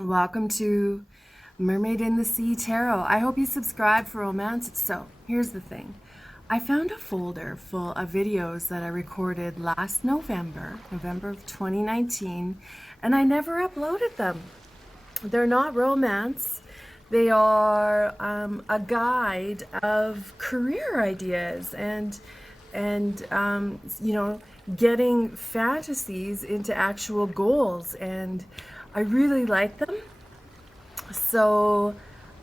Welcome to Mermaid in the Sea Tarot. I hope you subscribe for romance. So, here's the thing. I found a folder full of videos that I recorded last November of 2019, and I never uploaded them. They're not romance. They are a guide of career ideas and getting fantasies into actual goals, and I really like them. So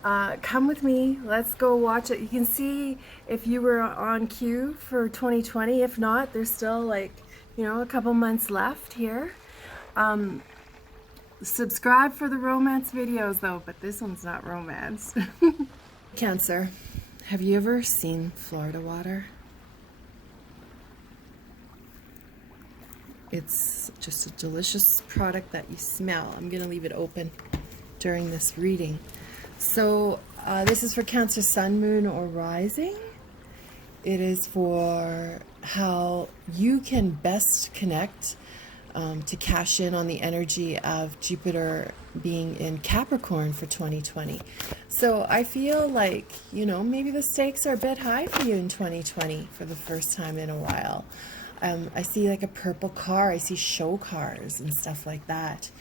come with me, let's go watch it. You can see if you were on cue for 2020. If not, there's still a couple months left here. Subscribe for the romance videos though, but this one's not romance. Cancer, have you ever seen Florida water? It's just a delicious product that you smell. I'm going to leave it open during this reading. So this is for Cancer, Sun, Moon, or Rising. It is for how you can best connect to cash in on the energy of Jupiter being in Capricorn for 2020. So I feel like, maybe the stakes are a bit high for you in 2020 for the first time in a while. I see like a purple car. I see show cars and stuff like that.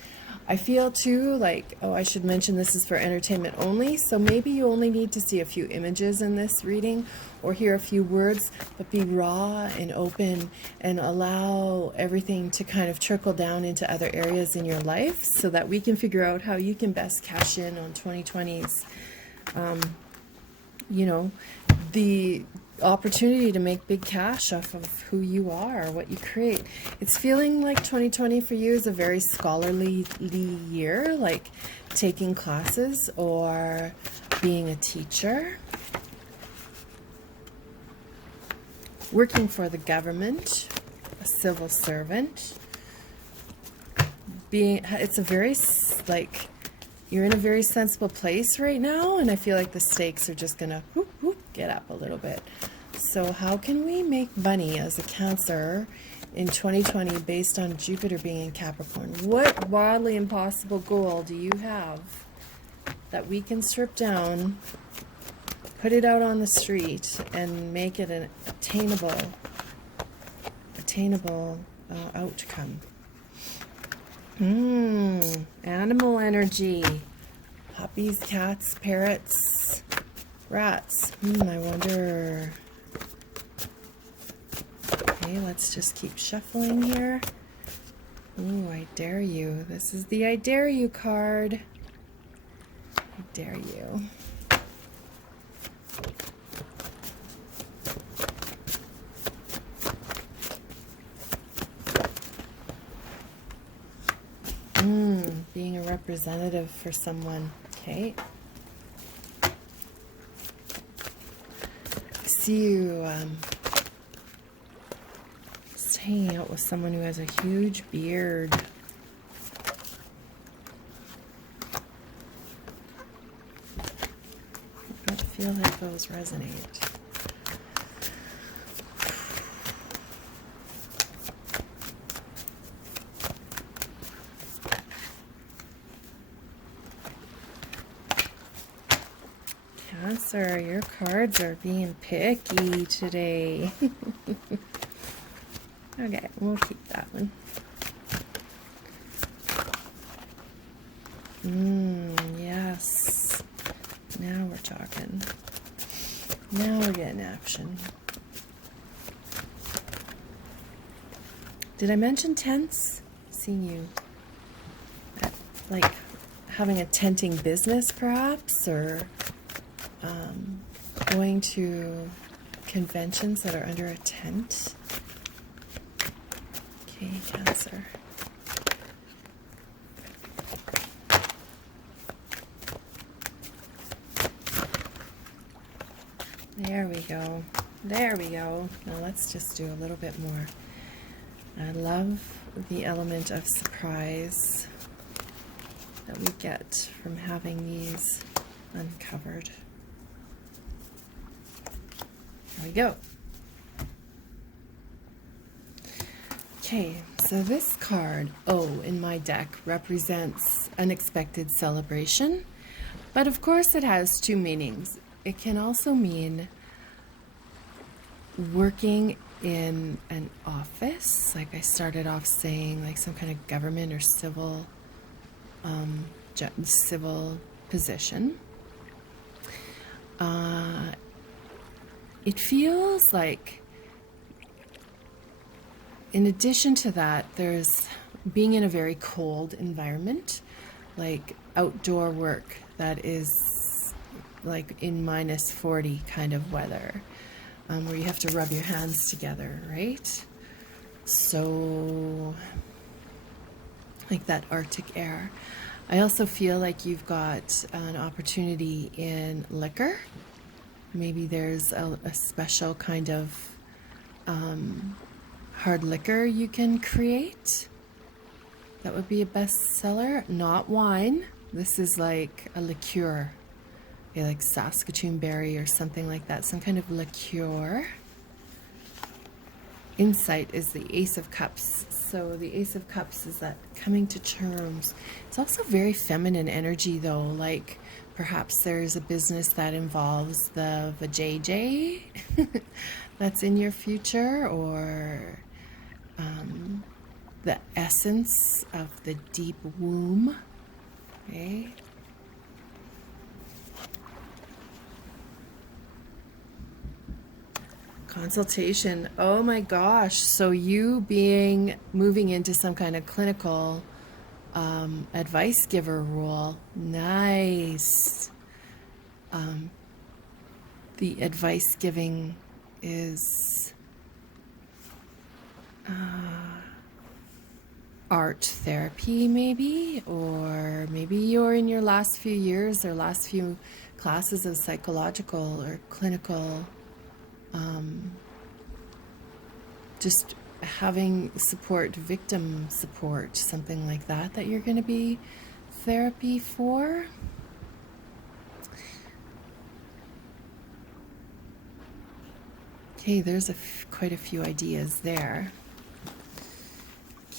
I feel too like, I should mention this is for entertainment only, so maybe you only need to see a few images in this reading or hear a few words, but be raw and open and allow everything to kind of trickle down into other areas in your life so that we can figure out how you can best cash in on 2020's, the opportunity to make big cash off of who you are, what you create. It's feeling like 2020 for you is a very scholarly year, like taking classes or being a teacher, working for the government, a civil servant. It's a very, you're in a very sensible place right now, and I feel like the stakes are just gonna get up a little bit. So how can we make money as a Cancer in 2020 based on Jupiter being in Capricorn? What wildly impossible goal do you have that we can strip down, put it out on the street, and make it an attainable outcome? Animal energy. Puppies, cats, parrots, rats. I wonder. Okay, let's just keep shuffling here. Ooh, I dare you. This is the I dare you card. I dare you. Being a representative for someone. Okay. I see you just hanging out with someone who has a huge beard. I don't feel like those resonate. Cancer, your cards are being picky today. Okay, we'll keep that one. Yes. Now we're talking. Now we're getting action. Did I mention tents? Seeing you like having a tenting business perhaps, or going to conventions that are under a tent. Okay, Cancer. There we go. There we go. Now let's just do a little bit more. I love the element of surprise that we get from having these uncovered. There we go. Okay, so this card, O, in my deck, represents unexpected celebration. But of course it has two meanings. It can also mean working in an office, like I started off saying, like some kind of government or civil position. It feels like, in addition to that, there's being in a very cold environment, like outdoor work that is like in -40 kind of weather, where you have to rub your hands together, right? So, like that Arctic air. I also feel like you've got an opportunity in liquor. Maybe there's a special kind of hard liquor you can create. That would be a bestseller. Not wine. This is like a liqueur. Like Saskatoon berry or something like that. Some kind of liqueur. Insight is the Ace of Cups. So the Ace of Cups is that coming to terms. It's also very feminine energy though. Like perhaps there's a business that involves the vajayjay that's in your future, or the essence of the deep womb. Okay. Consultation. Oh my gosh. So you moving into some kind of clinical advice giver role. Nice. The advice giving is art therapy maybe, or maybe you're in your last few years or last few classes of psychological or clinical just having support, victim support, something like that you're going to be therapy for. Okay, there's quite a few ideas there.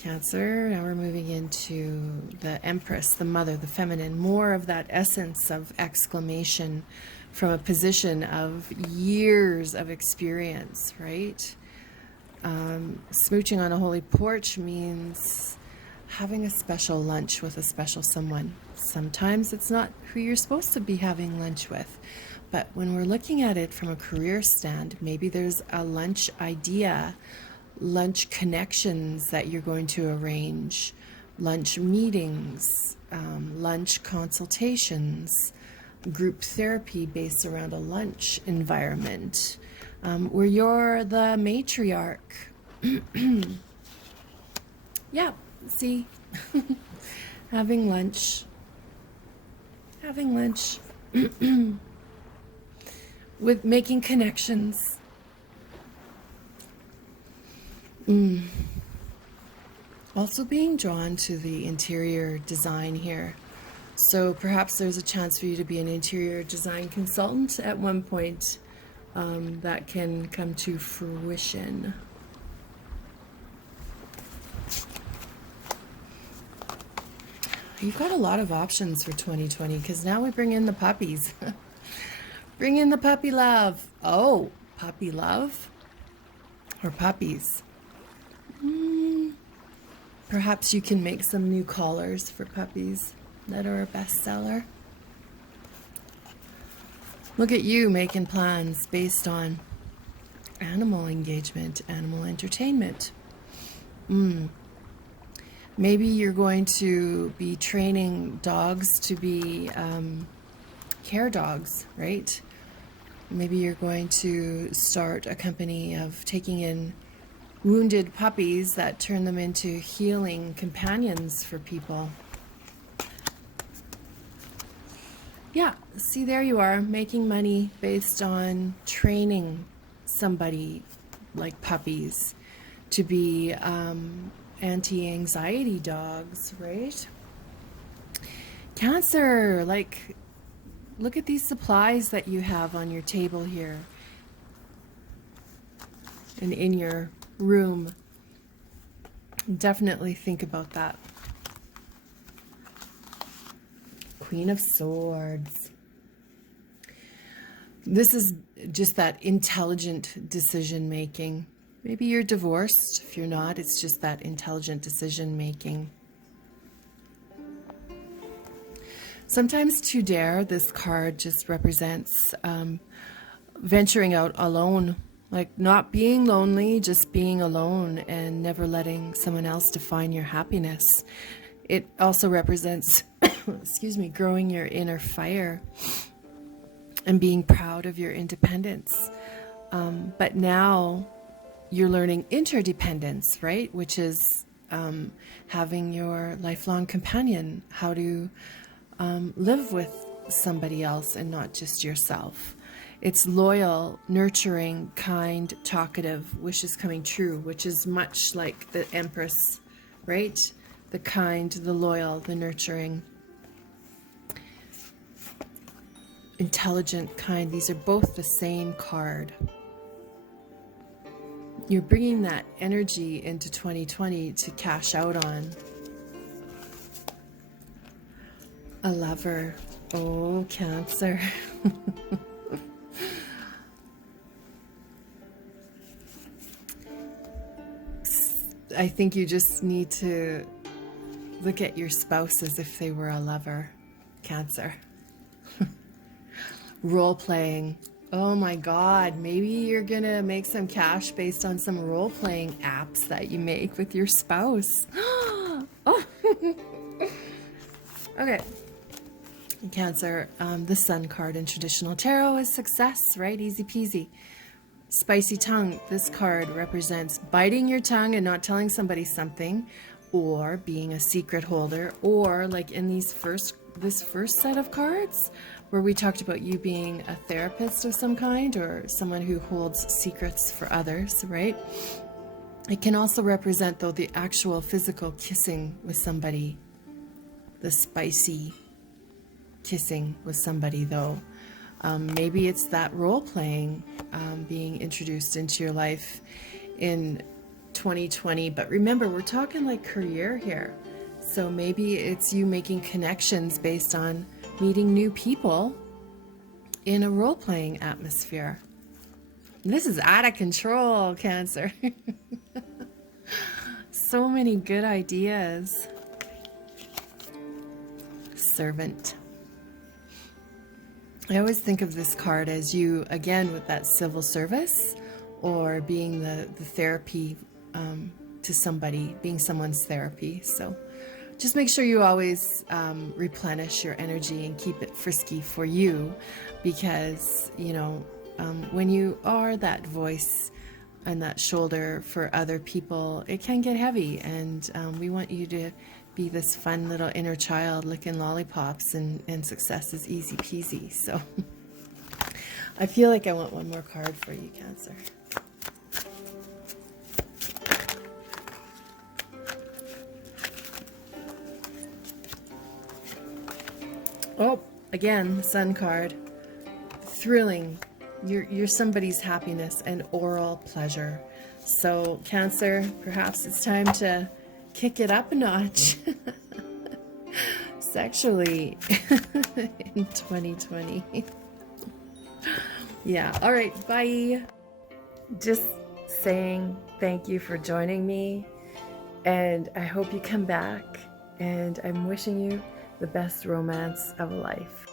Cancer, now we're moving into the Empress, the mother, the feminine, more of that essence of exclamation from a position of years of experience, right? Smooching on a holy porch means having a special lunch with a special someone. Sometimes it's not who you're supposed to be having lunch with, but when we're looking at it from a career stand, maybe there's a lunch idea, lunch connections that you're going to arrange, lunch meetings, lunch consultations, group therapy based around a lunch environment, where you're the matriarch. Yeah, see, having lunch with making connections. Also being drawn to the interior design here. So perhaps there's a chance for you to be an interior design consultant at one point. That can come to fruition. You've got a lot of options for 2020 because now we bring in the puppies. Bring in the puppy love. Oh, puppy love or puppies. Perhaps you can make some new collars for puppies that are a bestseller. Look at you making plans based on animal engagement, animal entertainment. Maybe you're going to be training dogs to be care dogs, right? Maybe you're going to start a company of taking in wounded puppies that turn them into healing companions for people. Yeah, see, there you are, making money based on training somebody like puppies to be anti-anxiety dogs, right? Cancer, like, look at these supplies that you have on your table here and in your room. Definitely think about that. Queen of Swords. This is just that intelligent decision making. Maybe you're divorced. If you're not, it's just that intelligent decision making. Sometimes to dare, this card just represents venturing out alone, like not being lonely, just being alone and never letting someone else define your happiness. It also represents, excuse me, growing your inner fire and being proud of your independence. But now you're learning interdependence, right? Which is having your lifelong companion, how to live with somebody else and not just yourself. It's loyal, nurturing, kind, talkative, wishes coming true, which is much like the Empress, right? The kind, the loyal, the nurturing, intelligent, kind. These are both the same card. You're bringing that energy into 2020 to cash out on. A lover. Oh, Cancer. I think you just need to look at your spouse as if they were a lover, Cancer. Role playing. Oh my God, maybe you're gonna make some cash based on some role playing apps that you make with your spouse. Oh. Okay. Cancer, the Sun card in traditional tarot is success, right? Easy peasy. Spicy tongue. This card represents biting your tongue and not telling somebody something, or being a secret holder, or like in this first set of cards where we talked about you being a therapist of some kind or someone who holds secrets for others, right? It can also represent, though, the actual physical kissing with somebody, the spicy kissing with somebody, though. Maybe it's that role playing being introduced into your life in 2020. But remember, we're talking like career here. So maybe it's you making connections based on meeting new people in a role playing atmosphere. This is out of control, Cancer. So many good ideas. Servant. I always think of this card as you, again, with that civil service or being the therapy to somebody, being someone's therapy. So just make sure you always replenish your energy and keep it frisky for you, because, you know, when you are that voice and that shoulder for other people, it can get heavy, and we want you to be this fun little inner child licking lollipops, and success is easy peasy. So I feel like I want one more card for you, Cancer. Oh, again, the Sun card. Thrilling. You're somebody's happiness and oral pleasure. So, Cancer, perhaps it's time to kick it up a notch sexually in 2020. Yeah, all right, bye. Just saying thank you for joining me, and I hope you come back, and I'm wishing you the best romance of life.